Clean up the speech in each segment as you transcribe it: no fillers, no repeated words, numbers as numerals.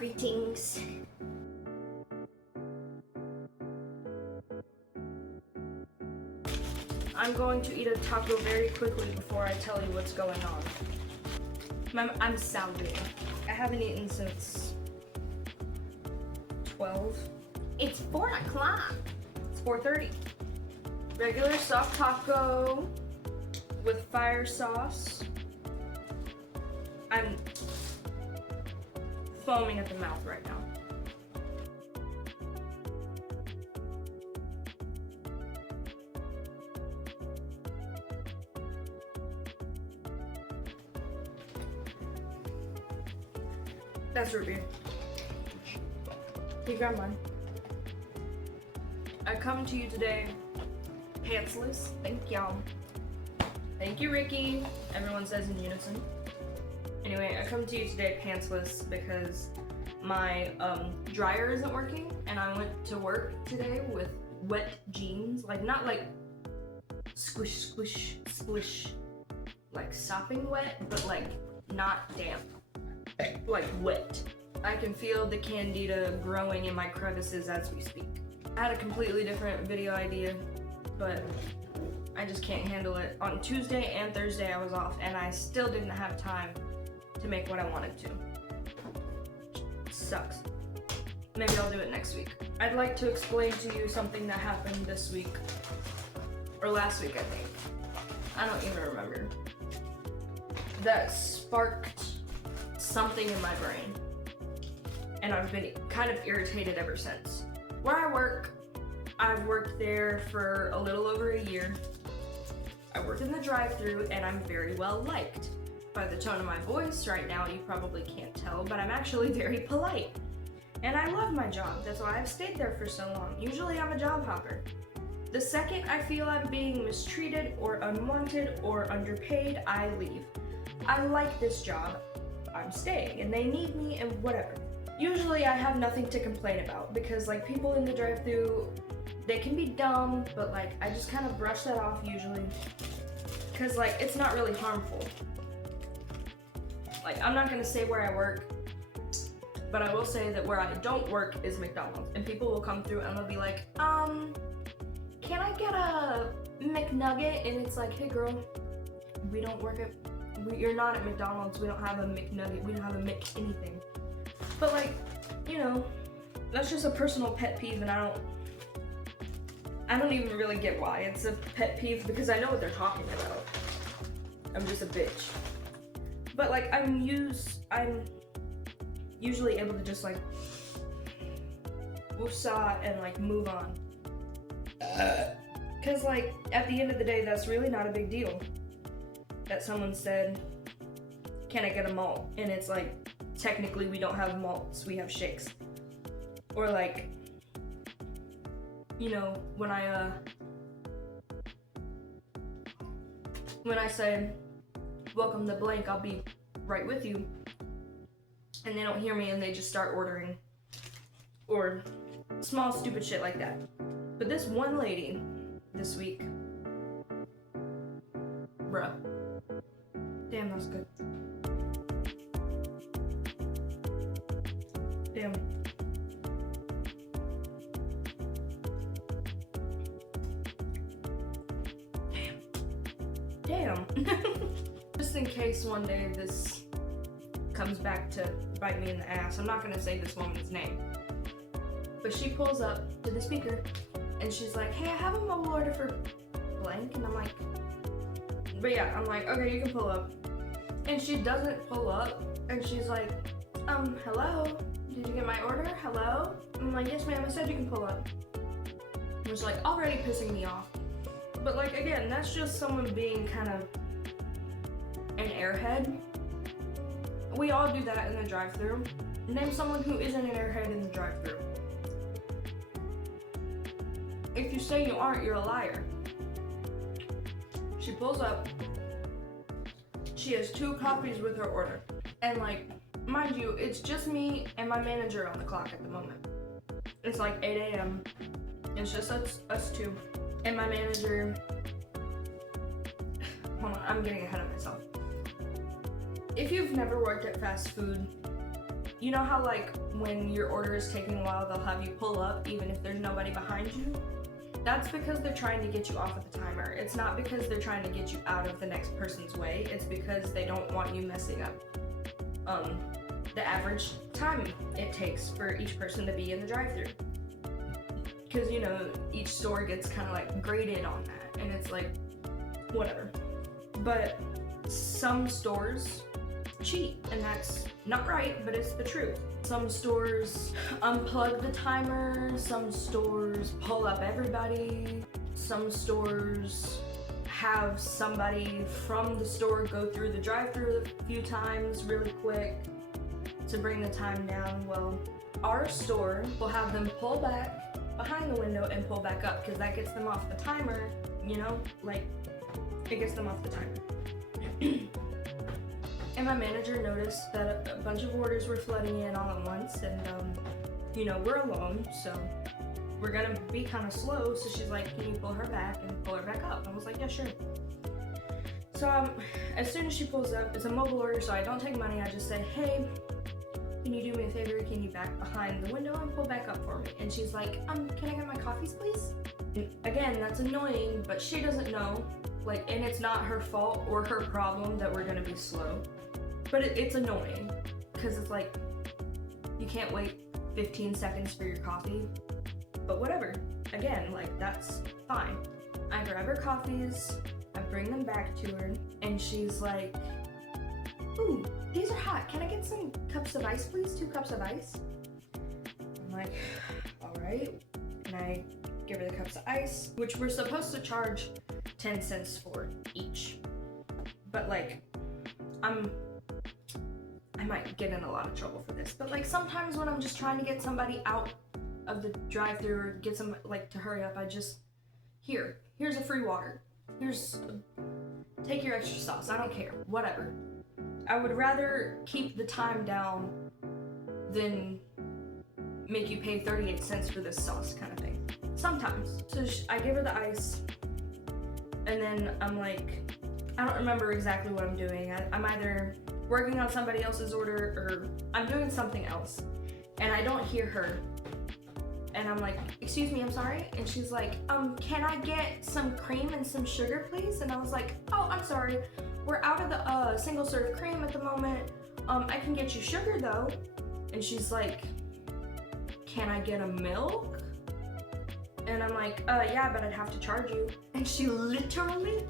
Greetings. I'm going to eat a taco very quickly before I tell you what's going on. I'm salivating. I haven't eaten since 12. It's 4 o'clock. It's 4:30. Regular soft taco with fire sauce. I'm foaming at the mouth right now. That's root beer. You grab mine. I come to you today pantsless. Thank y'all. Thank you, Ricky. Everyone says in unison. Anyway, I come to you today pantsless because my dryer isn't working, and I went to work today with wet jeans. Like, not like squish, squish, splish, like sopping wet, but like not damp. Like wet. I can feel the candida growing in my crevices as we speak. I had a completely different video idea, but I just can't handle it. On Tuesday and Thursday I was off, and I still didn't have time to make what I wanted to. Sucks. Maybe I'll do it next week. I'd like to explain to you something that happened this week, or last week I think. I don't even remember. That sparked something in my brain, and I've been kind of irritated ever since. Where I work, I've worked there for a little over a year. I work in the drive-thru, and I'm very well liked. By the tone of my voice right now, you probably can't tell, but I'm actually very polite. And I love my job, that's why I've stayed there for so long. Usually I'm a job hopper. The second I feel I'm being mistreated or unwanted or underpaid, I leave. I like this job, I'm staying, and they need me and whatever. Usually I have nothing to complain about because like people in the drive-thru, they can be dumb, but like I just kind of brush that off usually because like it's not really harmful. Like I'm not gonna say where I work, but I will say that where I don't work is McDonald's, and people will come through and they'll be like, can I get a McNugget? And it's like, hey girl, we don't work at you're not at McDonald's, we don't have a McNugget, we don't have a Mc anything. But like, you know, that's just a personal pet peeve, and I don't even really get why it's a pet peeve because I know what they're talking about. I'm just a bitch. But like I'm usually able to just like woosah and like move on. Cause like at the end of the day, that's really not a big deal. That someone said, can I get a malt? And it's like, technically we don't have malts, we have shakes. Or like, you know, when I say, welcome to blank, I'll be right with you, and they don't hear me and they just start ordering. Or small stupid shit like that. But this one lady, this week, bruh. Damn, that's good. Damn. Damn. Just in case one day this comes back to bite me in the ass, I'm not gonna say this woman's name. But she pulls up to the speaker and she's like, hey, I have a mobile order for blank. And I'm like, but yeah, I'm like, okay, you can pull up. And she doesn't pull up, and she's like, hello? Did you get my order? Hello? I'm like, yes ma'am, I said you can pull up. And she's like, already pissing me off. But like, again, that's just someone being kind of an airhead. We all do that in the drive-thru. Name someone who isn't an airhead in the drive-thru. If you say you aren't, you're a liar. She pulls up. She has 2 coffees with her order. And like, mind you, it's just me and my manager on the clock at the moment. It's like 8 a.m. It's just us two. And my manager, hold on, I'm getting ahead of myself. If you've never worked at fast food, you know how like when your order is taking a while, they'll have you pull up even if there's nobody behind you? That's because they're trying to get you off of the timer. It's not because they're trying to get you out of the next person's way. It's because they don't want you messing up the average time it takes for each person to be in the drive-thru. Because, you know, each store gets kind of like graded on that, and it's like, whatever. But some stores cheat, and that's not right, but it's the truth. Some stores unplug the timer, some stores pull up everybody, some stores have somebody from the store go through the drive-thru a few times really quick to bring the time down. Well, our store will have them pull back behind the window and pull back up because that gets them off the timer, you know, like it gets them off the timer. And my manager noticed that a bunch of orders were flooding in all at once, and you know, we're alone, so we're gonna be kind of slow. So she's like, can you pull her back and pull her back up? I was like, yeah, sure. So as soon as she pulls up, it's a mobile order, so I don't take money. I just say, hey, can you do me a favor? Can you back behind the window and pull back up for me? And she's like, can I get my coffees, please? And again, that's annoying, but she doesn't know, like, and it's not her fault or her problem that we're gonna be slow. But it's annoying, because it's like, you can't wait 15 seconds for your coffee, but whatever. Again, like, that's fine. I grab her coffees, I bring them back to her, and she's like, ooh, these are hot. Can I get some cups of ice, please? 2 cups of ice? I'm like, all right. And I give her the cups of ice, which we're supposed to charge 10 cents for each. But like, I might get in a lot of trouble for this, but like sometimes when I'm just trying to get somebody out of the drive-thru or get some like to hurry up, I just, here's a free water. Take your extra sauce. I don't care, whatever. I would rather keep the time down than make you pay 38 cents for this sauce kind of thing. Sometimes. So I give her the ice, and then I'm like, I don't remember exactly what I'm doing. I'm either working on somebody else's order or I'm doing something else, and I don't hear her. And I'm like, excuse me, I'm sorry. And she's like, can I get some cream and some sugar, please? And I was like, oh, I'm sorry. We're out of the single serve cream at the moment. I can get you sugar though. And she's like, can I get a milk? And I'm like, yeah, but I'd have to charge you. And she literally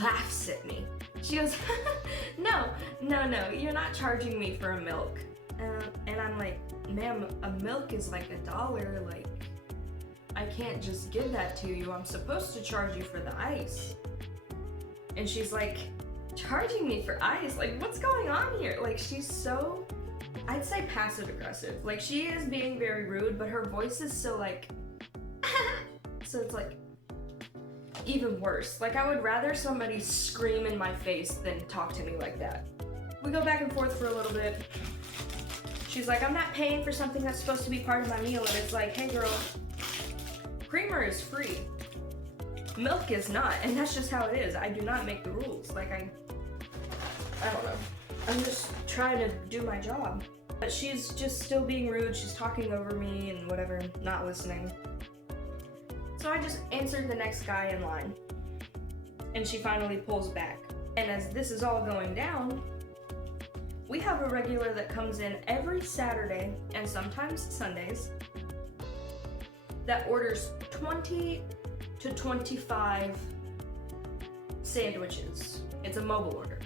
laughs at me. She goes, no, you're not charging me for a milk. And I'm like, ma'am, a milk is like $1. Like, I can't just give that to you. I'm supposed to charge you for the ice. And she's like, charging me for ice? Like, what's going on here? Like, she's so, I'd say passive aggressive. Like, she is being very rude, but her voice is so like, so it's like, even worse. Like, I would rather somebody scream in my face than talk to me like that. We go back and forth for a little bit. She's like, I'm not paying for something that's supposed to be part of my meal. And it's like, hey girl, creamer is free. Milk is not, and that's just how it is. I do not make the rules. Like, I don't know. I'm just trying to do my job. But she's just still being rude. She's talking over me and whatever, not listening. So I just answered the next guy in line, and she finally pulls back. And as this is all going down, we have a regular that comes in every Saturday and sometimes Sundays that orders 20 to 25 sandwiches. It's a mobile order.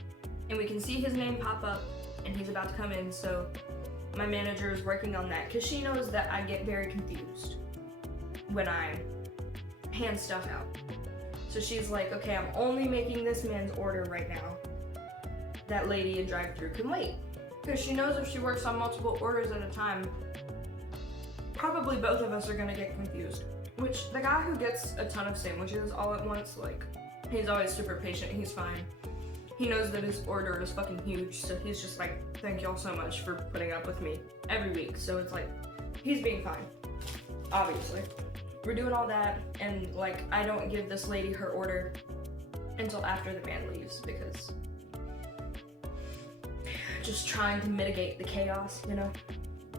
And we can see his name pop up and he's about to come in, so my manager is working on that because she knows that I get very confused when I hand stuff out. So she's like, okay, I'm only making this man's order right now. That lady in drive-thru can wait. Because she knows if she works on multiple orders at a time, probably both of us are gonna get confused. Which, the guy who gets a ton of sandwiches all at once, like, he's always super patient, he's fine. He knows that his order is fucking huge, so he's just like, thank y'all so much for putting up with me every week. So it's like, he's being fine, obviously. We're doing all that, and like, I don't give this lady her order until after the man leaves, because just trying to mitigate the chaos, you know?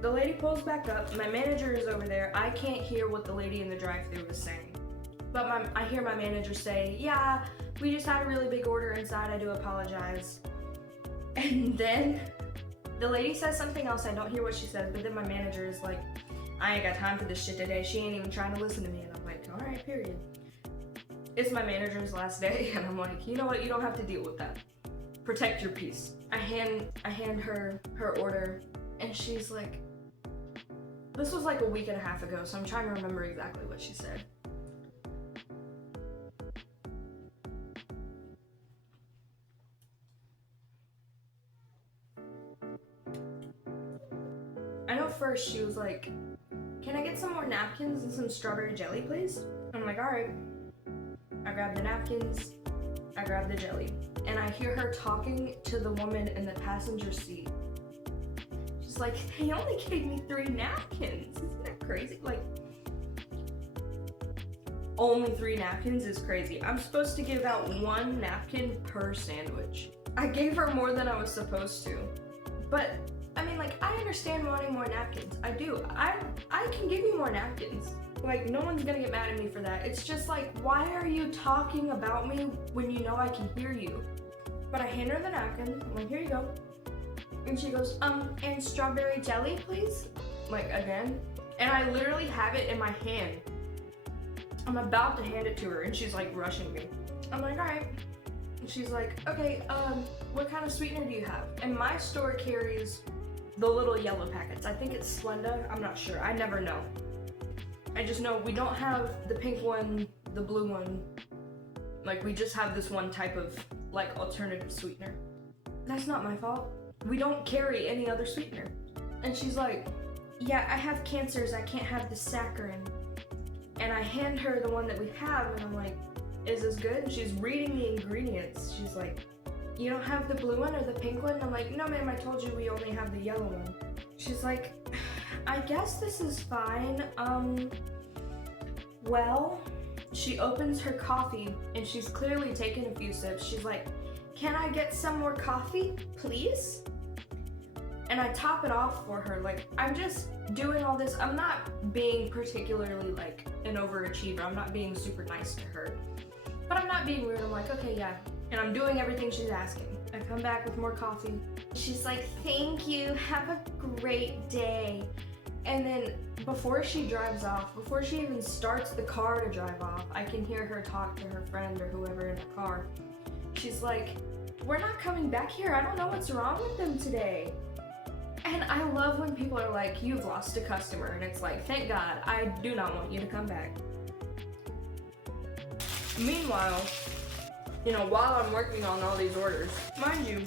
The lady pulls back up, my manager is over there, I can't hear what the lady in the drive-thru is saying. But I hear my manager say, yeah, we just had a really big order inside, I do apologize. And then the lady says something else, I don't hear what she says, but then my manager is like, I ain't got time for this shit today, she ain't even trying to listen to me. And I'm like, all right, period. It's my manager's last day, and I'm like, you know what, you don't have to deal with that. Protect your peace. I hand her her order, and she's like, this was like a week and a half ago, so I'm trying to remember exactly what she said. I know first she was like, can I get some more napkins and some strawberry jelly, please? I'm like, all right. I grab the napkins, I grab the jelly, and I hear her talking to the woman in the passenger seat. She's like, they only gave me 3 napkins. Isn't that crazy? Like, only 3 napkins is crazy. I'm supposed to give out 1 napkin per sandwich. I gave her more than I was supposed to. But, I mean, like, I understand wanting more napkins. I do. I can give you more napkins. Like, no one's gonna get mad at me for that. It's just like, why are you talking about me when you know I can hear you? But I hand her the napkin. I'm like, here you go. And she goes, and strawberry jelly, please? Like, again. And I literally have it in my hand. I'm about to hand it to her, and she's like rushing me. I'm like, all right. And she's like, okay, what kind of sweetener do you have? And my store carries the little yellow packets. I think it's Splenda. I'm not sure. I never know. I just know we don't have the pink one, the blue one. Like, we just have this one type of, like, alternative sweetener. That's not my fault. We don't carry any other sweetener. And she's like, yeah, I have cancers. I can't have the saccharin. And I hand her the one that we have, and I'm like, is this good? And she's reading the ingredients. She's like, you don't have the blue one or the pink one? And I'm like, no, ma'am, I told you we only have the yellow one. She's like, I guess this is fine. Well, she opens her coffee, and she's clearly taken a few sips. She's like, can I get some more coffee, please? And I top it off for her. Like, I'm just doing all this. I'm not being particularly, like, an overachiever. I'm not being super nice to her. But I'm not being rude. I'm like, okay, yeah. And I'm doing everything she's asking. I come back with more coffee. She's like, thank you. Have a great day. And then before she drives off, before she even starts the car to drive off, I can hear her talk to her friend or whoever in the car. She's like, we're not coming back here. I don't know what's wrong with them today. And I love when people are like, you've lost a customer. And it's like, thank God, I do not want you to come back. Meanwhile, you know, while I'm working on all these orders, mind you,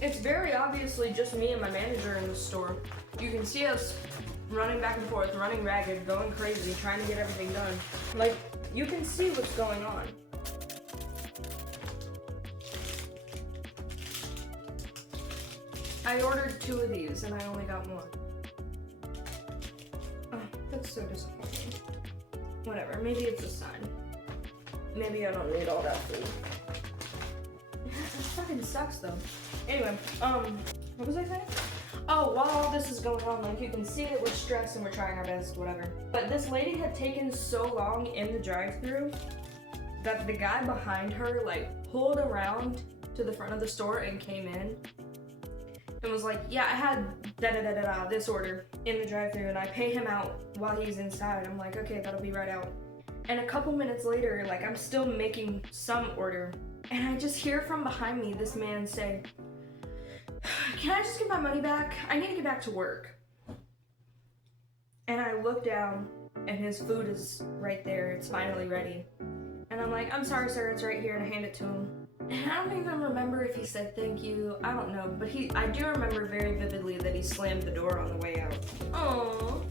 it's very obviously just me and my manager in the store. You can see us running back and forth, running ragged, going crazy, trying to get everything done. Like, you can see what's going on. I ordered 2 of these and I only got 1. Oh, that's so disappointing. Whatever, maybe it's a sign. Maybe I don't need all that food. It fucking sucks though. Anyway, what was I saying? Oh, while all this is going on, like, you can see that we're stressed and we're trying our best, whatever. But this lady had taken so long in the drive-thru that the guy behind her, like, pulled around to the front of the store and came in and was like, yeah, I had this order in the drive-thru, and I pay him out while he's inside. I'm like, okay, that'll be right out. And a couple minutes later, like, I'm still making some order, and I just hear from behind me this man say, can I just get my money back? I need to get back to work. And I look down, and his food is right there. It's finally ready. And I'm like, I'm sorry, sir, it's right here, and I hand it to him. And I don't even remember if he said thank you. I don't know, but I do remember very vividly that he slammed the door on the way out. Aww.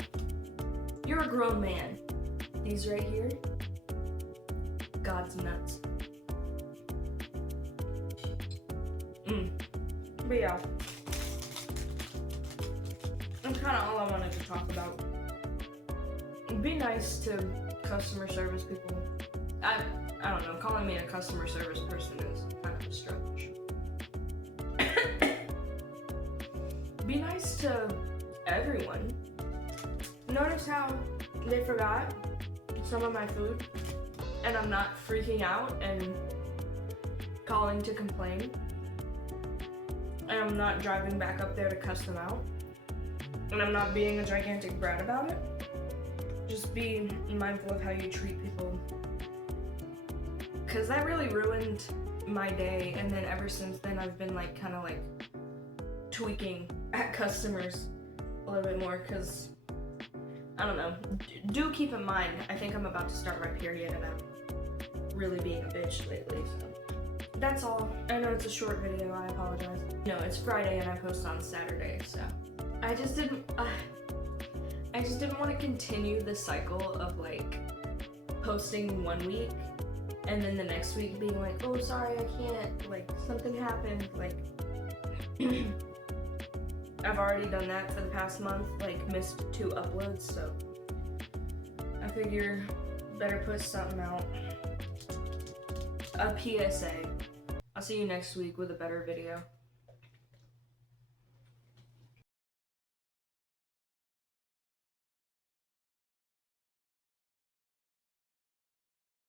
You're a grown man. These right here, God's nuts. But yeah, that's kind of all I wanted to talk about. Be nice to customer service people. I don't know, calling me a customer service person is kind of a stretch. be nice to everyone. Notice how they forgot some of my food and I'm not freaking out and calling to complain. And I'm not driving back up there to cuss them out. And I'm not being a gigantic brat about it. Just be mindful of how you treat people. Cause that really ruined my day, and then ever since then I've been like kind of like tweaking at customers a little bit more, cause I don't know. Do keep in mind, I think I'm about to start my period and I'm really being a bitch lately, so that's all. I know it's a short video, I apologize. No, it's Friday and I post on Saturday, so I just didn't want to continue the cycle of like posting one week and then the next week being like, oh sorry, I can't, like something happened, like I've already done that for the past month, like missed 2 uploads, so I figure better put something out. A PSA. I'll see you next week with a better video.